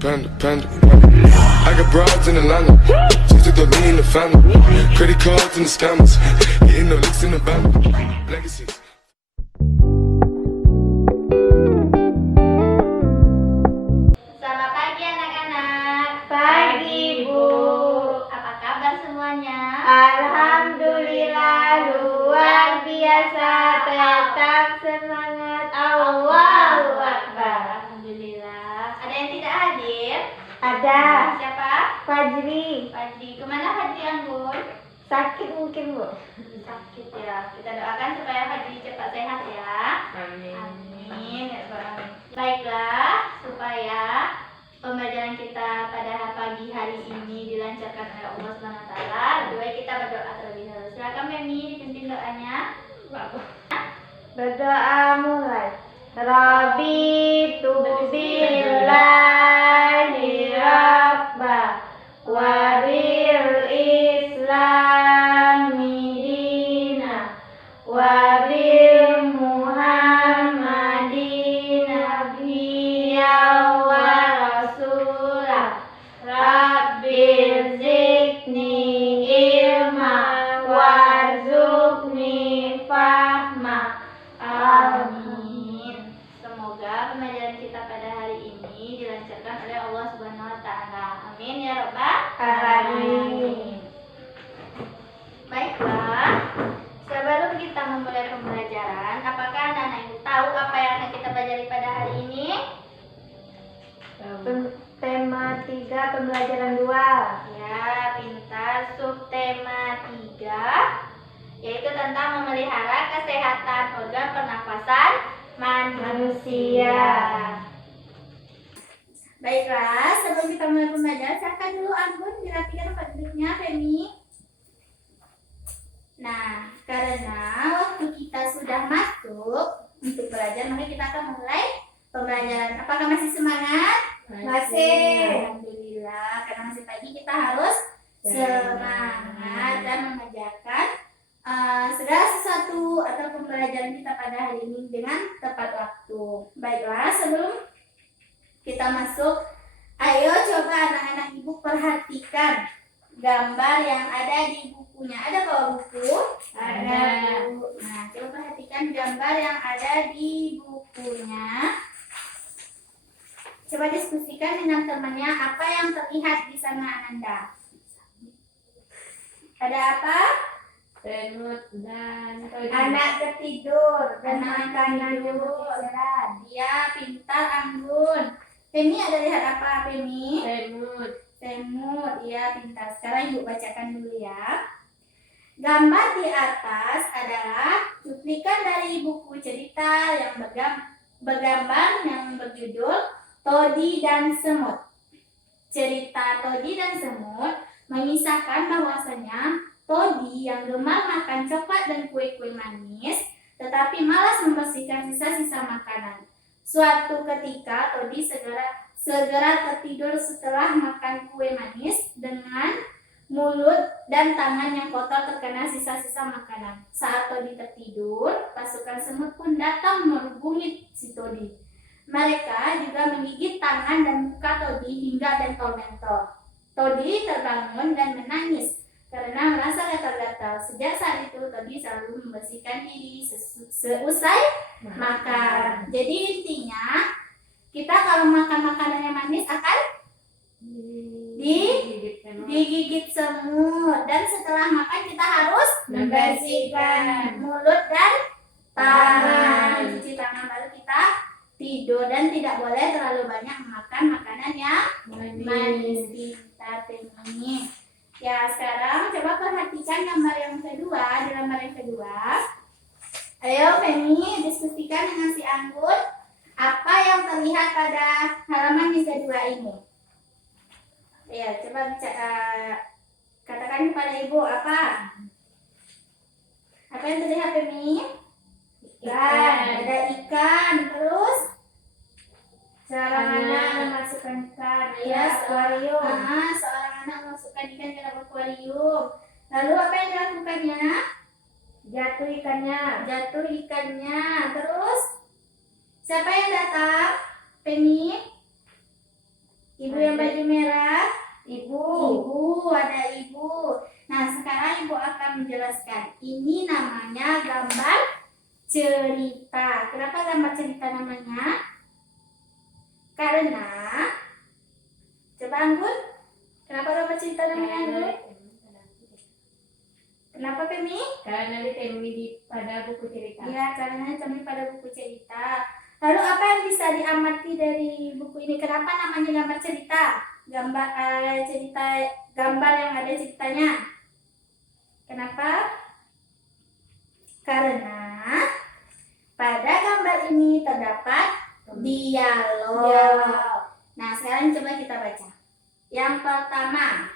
Panda. I got broads in Atlanta, just to throw me in the family. Credit cards and the scammers, getting no licks in the band. Legacies. Selamat pagi anak-anak. Pagi Bu. Apa kabar semuanya? Alhamdulillah luar biasa, tetap semangat. Allahu Akbar. Alhamdulillah. Ada yang tidak hadir? Ada Siapa? Fajri, Kemana Fajri Anggun? sakit mungkin Bu. Sakit ya. Kita doakan supaya Fajri cepat sehat ya. Amin. Amin. Ya Tuhan, amin. Baiklah, supaya pembelajaran kita pada pagi hari ini dilancarkan oleh Allah Subhanahu wa taala, lebih baik kita berdoa terlebih dahulu. Silakan Memi dipimpin doanya. Berdoa mulai. Rabbi tu billahi rabba wa bil islami dina wa bil muhammadin nabiyya wa rasulah. Rabbi zidni ilma warzuqni fahma. Amin. Semoga pembelajaran kita pada hari ini dilancarkan oleh Allah Subhanahu wa taala. Amin ya rabbal Alamin. Baiklah. Sebelum kita memulai pembelajaran, apakah anak-anak ibu tahu apa yang akan kita pelajari pada hari ini? Tema 3 pembelajaran 2. Ya, pintar. Subtema 3 yaitu tentang memelihara kesehatan organ pernafasan manusia. Baiklah, sebelum kita mulai pembelajaran, silakan dulu Anggun dirapikan tempat duduknya, Femi. Nah, karena waktu kita sudah masuk untuk belajar, maka kita akan mulai pembelajaran. Apakah masih semangat? Masih. Alhamdulillah, karena masih pagi kita harus semangat dan mengerjakan segala sesuatu atau pembelajaran kita pada hari ini dengan tepat waktu. Baiklah, sebelum kita masuk, ayo coba anak-anak ibu perhatikan gambar yang ada di bukunya. Ada bawa buku? Ada. Nah, coba perhatikan gambar yang ada di bukunya. Coba diskusikan dengan temannya apa yang terlihat di sana Ananda. Ada apa? Semut dan Anak tertidur dan Anak makanan tidur. Iya, pintar Anggun. Femi ada lihat apa Femi? Semut, iya pintar. Sekarang ibu bacakan dulu ya. Gambar di atas adalah cuplikan dari buku cerita yang bergambar yang berjudul Todi dan Semut. Cerita Todi dan Semut mengisahkan bahwasanya Todi yang gemar makan coklat dan kue-kue manis, tetapi malas membersihkan sisa-sisa makanan. Suatu ketika Todi segera tertidur setelah makan kue manis dengan mulut dan tangan yang kotor terkena sisa-sisa makanan. Saat Todi tertidur, pasukan semut pun datang menghubungi si Todi. Mereka juga menggigit tangan dan muka Todi hingga bentol-bentol. Todi terbangun dan menangis karena merasa gatal-gatal. Sejak saat itu Todi selalu membersihkan diri seusai makan. Jadi intinya, kita kalau makan makanan yang manis akan digigit semut, dan setelah makan kita harus membersihkan mulut dan tangan, cuci tangan baru kita tidur, dan tidak boleh terlalu banyak makan makanan yang manis. Kita ini ya, sekarang coba perhatikan gambar yang kedua. Di gambar yang kedua, ayo Femi diskusikan dengan si Anggun apa yang terlihat pada halaman yang kedua ini. Ya, coba katakan kepada ibu apa yang terlihat Femi? Ikan. Ada ikan, terus seorang anak memasukkan ikan ke ya, akuarium. Seorang anak memasukkan ikan ke dalam akuarium. Lalu apa yang dilakukannya? Jatuh ikannya. Terus siapa yang datang? Femi? Ibu yang baju merah. Ibu. Ibu, ada ibu. Nah, sekarang ibu akan menjelaskan. Ini namanya gambar cerita. Kenapa gambar cerita namanya? Karena, coba Anggun, kenapa gambar cerita namanya Anggun? Kenapa Pemi? Karena ditemui pada buku cerita. Ya, karena ditemui pada buku cerita. Lalu apa yang bisa diamati dari buku ini? Kenapa namanya gambar cerita? Gambar yang ada ceritanya. Kenapa? Karena pada gambar ini terdapat dialog. Nah, sekarang coba kita baca. Yang pertama,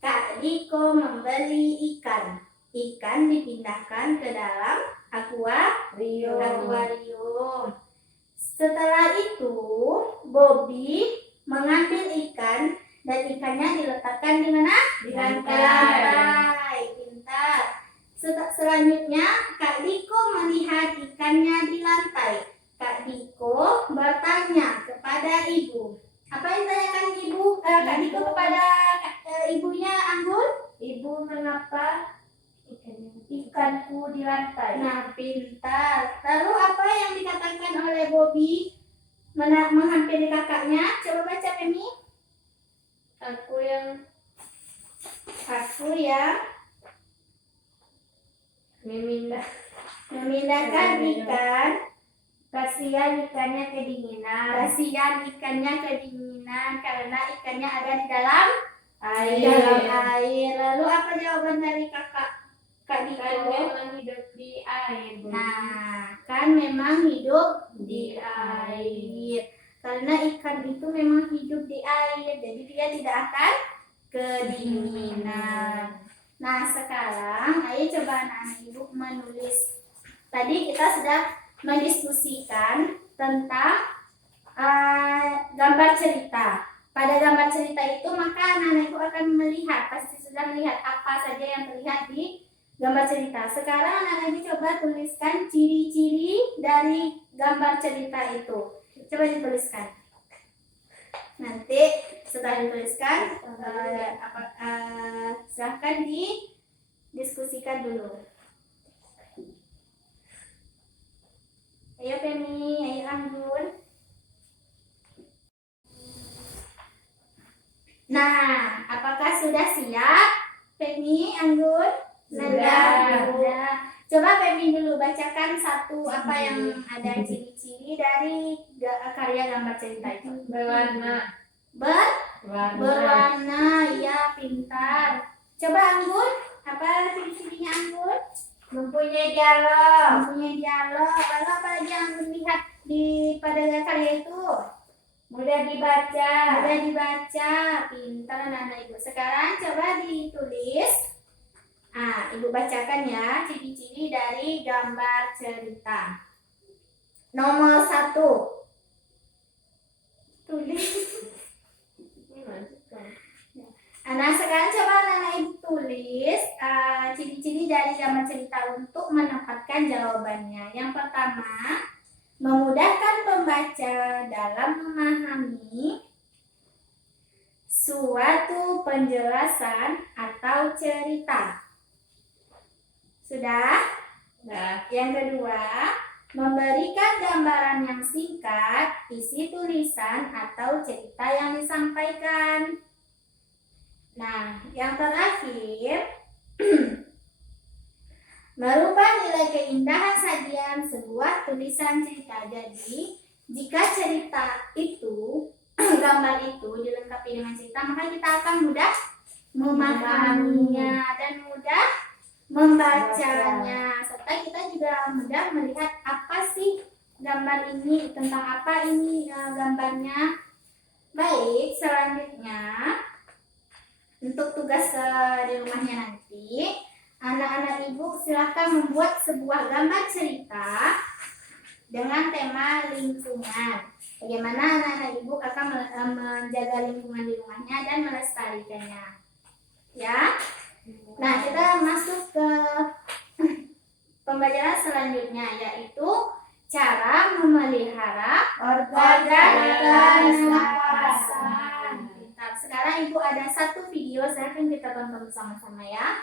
Kak Diko membeli ikan. Ikan dipindahkan ke dalam akuarium. Setelah itu, Bobby mengambil ikan dan ikannya diletakkan di mana? Di lantai. Pintar. Selanjutnya, Kak Diko melihat ikannya di lantai. Kak Diko bertanya kepada ibu. Apa yang ditanyakan Kak Diko kepada ibunya Anggun? Ibu, mengapa ikanku di lantai? Nah, pintar. Lalu apa yang dikatakan oleh Bobby menghampiri kakaknya? Coba baca Femi. Aku yang memindahkan ikan. Kasihan ikannya kedinginan. Karena ikannya ada di dalam Air. Lalu apa jawaban dari Kak Diko? Kan memang hidup di air. Nah, kan memang hidup di air. Karena ikan itu memang hidup di air, jadi dia tidak akan kedinginan. Nah, sekarang ayo coba anak-anak ibu menulis. Tadi kita sudah mendiskusikan tentang gambar cerita. Pada gambar cerita itu maka anak-anak ibu akan melihat, pasti sudah melihat apa saja yang terlihat di gambar cerita. Sekarang anak-anak ibu coba tuliskan ciri-ciri dari gambar cerita itu. Coba dituliskan. Nanti setelah dituliskan, silahkan didiskusikan dulu. Ayo Femi, ayo Anggun. Nah, apakah sudah siap Femi, Anggun? Sudah. Coba Femi dulu bacakan satu apa yang ada ciri-ciri dari karya gambar cerita itu. Berwarna, ya pintar. Coba Anggun, apa ciri-cirinya Anggun? Mempunyai dialog. Lalu apa lagi yang Anggun lihat pada karya itu? Mudah dibaca. Pintar anak-anak ibu. Sekarang coba ditulis. Ibu bacakan ya ciri-ciri dari gambar cerita. Nomor 1. Tulis. Nah, sekarang coba anak-anak ibu tulis ciri-ciri dari gambar cerita untuk menempatkan jawabannya. Yang pertama, memudahkan pembaca dalam memahami suatu penjelasan atau cerita. Sudah? Yang kedua, memberikan gambaran yang singkat isi tulisan atau cerita yang disampaikan. Nah, yang terakhir, merubah nilai keindahan sajian sebuah tulisan cerita. Jadi, jika cerita itu, gambar itu dilengkapi dengan cerita, maka kita akan mudah memahaminya dan mudah membacanya. Serta kita juga mudah melihat apa sih gambar ini, tentang apa ini gambarnya. Baik, selanjutnya untuk tugas di rumahnya nanti, anak-anak ibu silahkan membuat sebuah gambar cerita dengan tema lingkungan. Bagaimana anak-anak ibu akan menjaga lingkungan di rumahnya dan melestarikannya. Ya. Nah, kita masuk ke pembelajaran selanjutnya, yaitu cara memelihara organ pernapasan. akan kita tonton bersama-sama ya.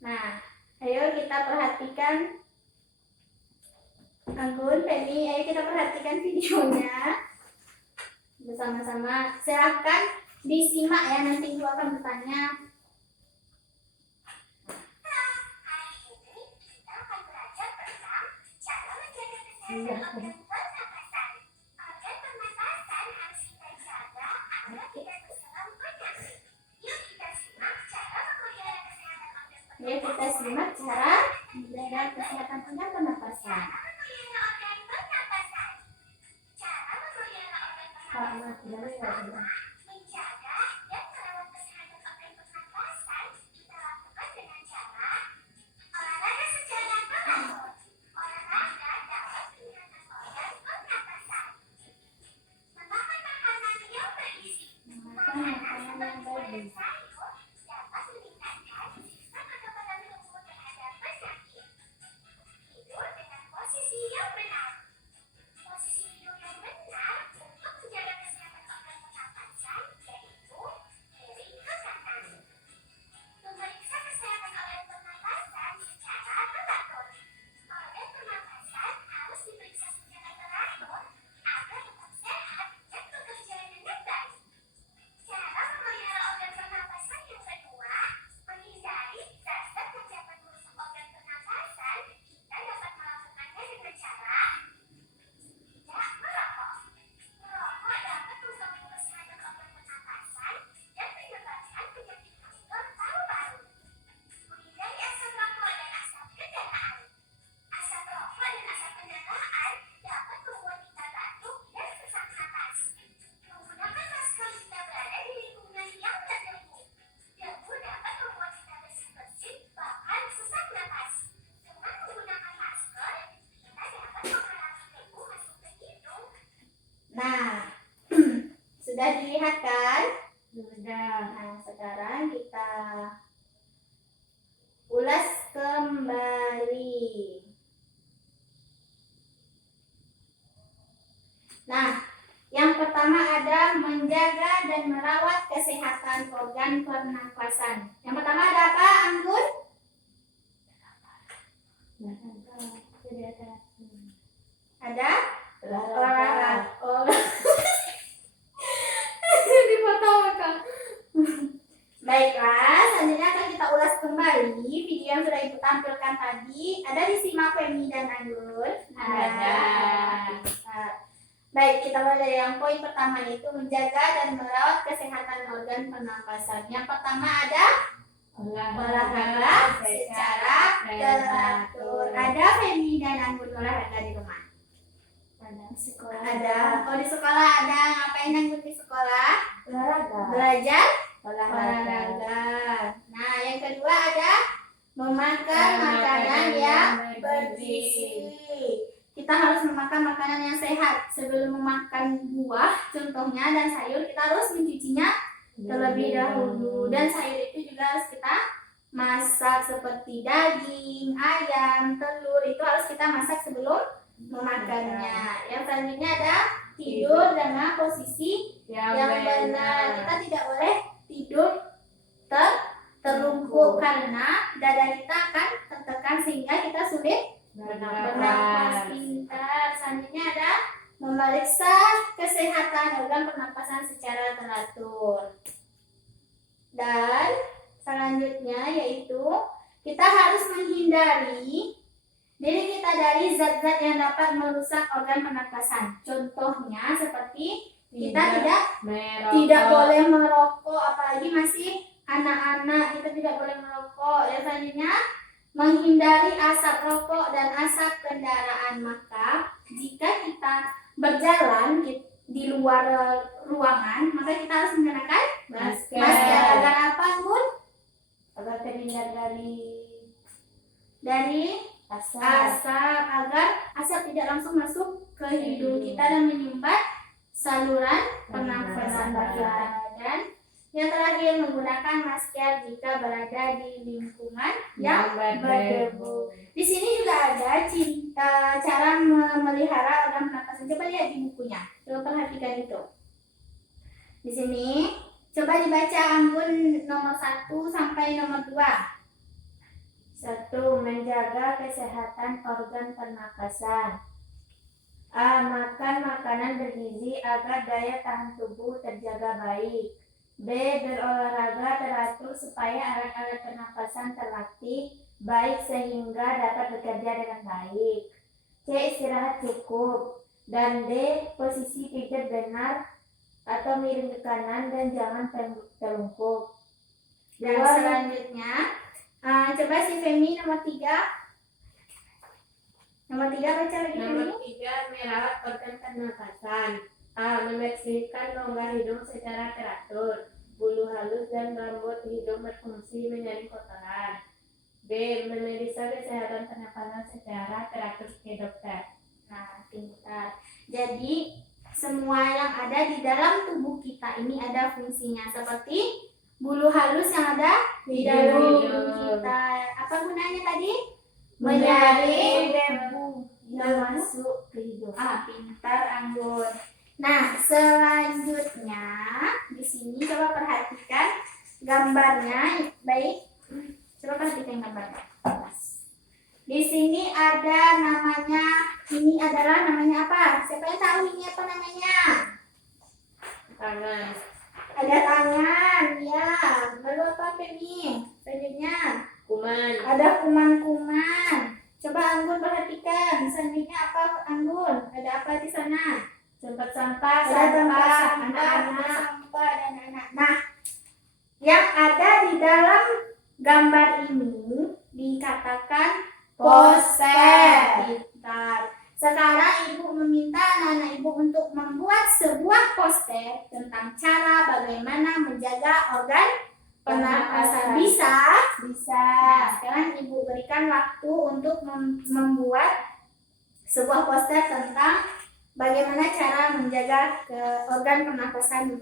Nah, ayo kita perhatikan Anggun, Femi, ayo kita perhatikan videonya bersama-sama. Silahkan disimak ya, nanti Ibu akan bertanya. Ya, kita simak cara menjaga kesehatan organ pernapasan. Makan makanan yang bagus. Nah, sudah dilihat kan? Sudah. Nah, sekarang kita ulas kembali. Nah, yang pertama ada menjaga dan merawat kesehatan organ pernafasan. Yang pertama ada apa, Anggun? Ada? Olahraga. Dipotong. Baiklah, selanjutnya akan kita ulas kembali video yang sudah Ibu tampilkan tadi. Ada disimak Femi dan Anggun? Ada. Baik, kita mulai dari yang poin pertama, yaitu menjaga dan merawat kesehatan organ pernapasan. Yang pertama ada olahraga secara teratur. Ada Femi dan Anggun olahraga di rumah? Sekolah. Ada. Oh, di sekolah ada. Ngapain Anggun di sekolah? Olahraga. Belajar Olahraga. olahraga. Nah, yang kedua ada memakan makanan yang bergizi. Kita harus memakan makanan yang sehat. Sebelum memakan buah, contohnya, dan sayur, kita harus mencucinya terlebih dahulu. Dan sayur itu juga harus kita masak, seperti daging, ayam, telur. Itu harus kita masak sebelum memakannya. Yang selanjutnya ada tidur dengan posisi yang benar. Kita tidak boleh tidur terlungkup karena dada kita akan tertekan sehingga kita sulit bernapas. Pintar. Selanjutnya ada memeriksa kesehatan organ pernapasan secara teratur. Dan selanjutnya yaitu kita harus menghindari diri kita dari zat-zat yang dapat merusak organ pernapasan. Contohnya seperti kita tidak boleh merokok, apalagi masih anak-anak, kita tidak boleh merokok. Yang selanjutnya menghindari asap rokok dan asap kendaraan. Maka jika kita berjalan di luar ruangan, maka kita harus menggunakan masker. Agar apa, Bun? Agar terhindar dari asap, agar asap tidak langsung masuk ke hidung kita dan menyumbat saluran pernafasan kita. Dan Yang terakhir, menggunakan masker jika berada di lingkungan yang berdebu. Di sini juga ada cara memelihara organ pernapasan. Coba lihat di bukunya. Coba perhatikan itu. Di sini coba dibaca Anggun nomor 1 sampai nomor 2. 1. Menjaga kesehatan organ pernapasan. A. Makan makanan bergizi agar daya tahan tubuh terjaga baik. B. Berolahraga teratur supaya alat-alat pernapasan terlatih baik sehingga dapat bekerja dengan baik. C. Istirahat cukup. Dan D. Posisi pijat benar atau miring ke kanan dan jangan terlungkup. Dan selanjutnya, coba si Femi nomor 3. Nomor 3 baca lagi. Nomor 3. Merawat organ pernapasan. A. Membersihkan rongga hidung secara teratur. Bulu halus dan rambut hidung berfungsi menyaring kotoran. B. Memeriksa kesehatan pernapasan secara teratur ke dokter. Nah, pintar. Jadi, semua yang ada di dalam tubuh kita ini ada fungsinya. Seperti bulu halus yang ada di dalam tubuh kita. Apa gunanya tadi? Menyaring debu yang masuk ke hidung. Pintar Anggun. Nah, selanjutnya di sini coba perhatikan gambarnya. Baik, coba perhatikan gambarnya. Di sini ada namanya. Ini adalah namanya apa? Siapa yang tahu ini apa namanya? Tangan. Ada tangan, ya. Lalu apa Femi? Selanjutnya Kuman. ada kuman-kuman. Coba Anggun perhatikan. Selanjutnya apa Anggun? Ada apa di sana? Tempat sampah, Ada tempat anak-anak. sampah dan anak. Nah, yang ada di dalam gambar ini dikatakan poster. Pintar. Sekarang ibu meminta anak-anak ibu untuk membuat sebuah poster tentang cara bagaimana menjaga organ pernapasan. Bisa? Bisa. Nah, sekarang ibu berikan waktu untuk membuat sebuah poster tentang bagaimana cara menjaga organ pernapasan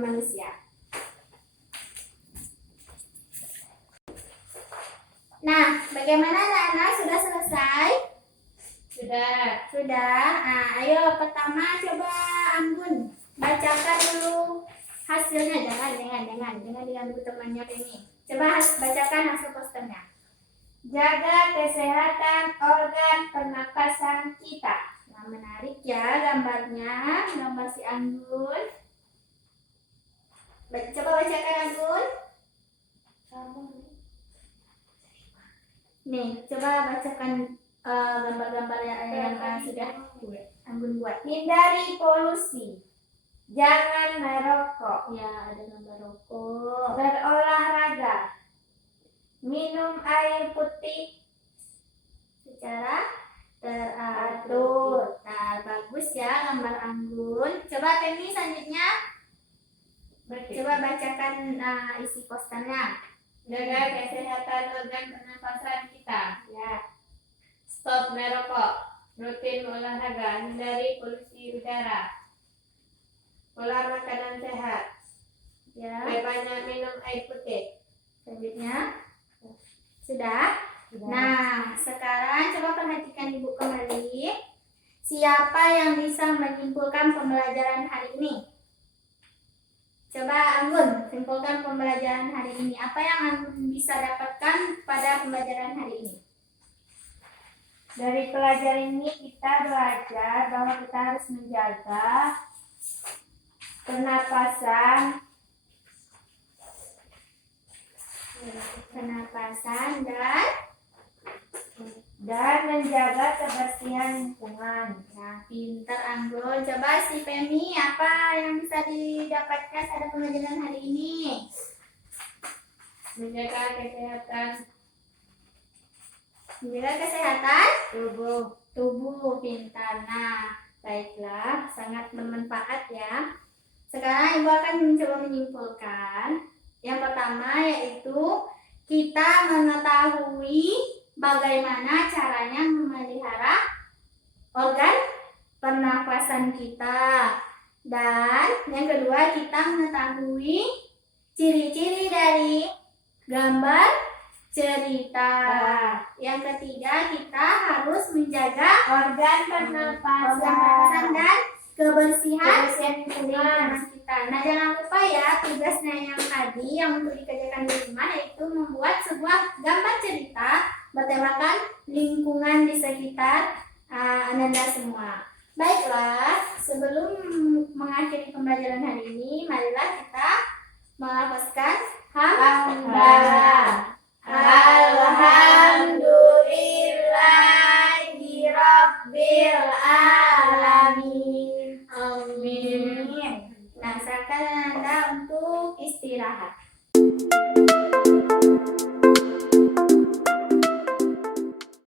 manusia. Nah, bagaimana anak-anak? Sudah selesai? Sudah. Nah, ayo pertama coba Anggun bacakan dulu hasilnya. Jangan diganggu temannya ini. Coba bacakan hasil posternya. Jaga kesehatan organ pernapasan kita. Nah, menarik ya gambarnya. Gambar si Anggun. Coba bacakan Anggun. Nih, coba bacakan gambar-gambar yang sudah Anggun buat. Hindari polusi. Jangan merokok. Ya, ada gambar rokok. Berolahraga. Minum air putih Secara teratur. Nah, bagus ya gambar Anggun. Coba Femi selanjutnya. Coba bacakan isi posternya. Jaga kesehatan organ pernapasan kita. Ya. Stop merokok. Rutin olahraga. Hindari polusi udara. Pola makanan sehat. Ya. Banyak minum air putih. Selanjutnya. Sudah? Nah, sekarang coba perhatikan ibu kembali. Siapa yang bisa menyimpulkan pembelajaran hari ini? Coba Anggun, simpulkan pembelajaran hari ini. Apa yang Anggun bisa dapatkan pada pembelajaran hari ini? Dari pelajaran ini kita belajar bahwa kita harus menjaga pernapasan dan menjaga kebersihan lingkungan. Nah, pintar Anggun. Coba si Femi, apa yang bisa didapatkan pada pembelajaran hari ini? Menjaga kesehatan tubuh. Pintar. Nah, baiklah, sangat bermanfaat ya. Sekarang ibu akan mencoba menyimpulkan. Yang pertama yaitu kita mengetahui bagaimana caranya memelihara organ pernapasan kita. Dan yang kedua, kita mengetahui Ciri-ciri dari gambar cerita. Yang ketiga, kita harus menjaga Organ organ pernapasan pernapasan dan kebersihan lingkungan. lingkungan kita. Nah, jangan lupa ya tugasnya yang tadi yang untuk dikerjakan di rumah, yaitu membuat sebuah gambar cerita bertemakan lingkungan di sekitar Ananda semua. Baiklah, sebelum mengakhiri pembelajaran hari ini, marilah kita melafazkan hamdalah. Alhamdulillah.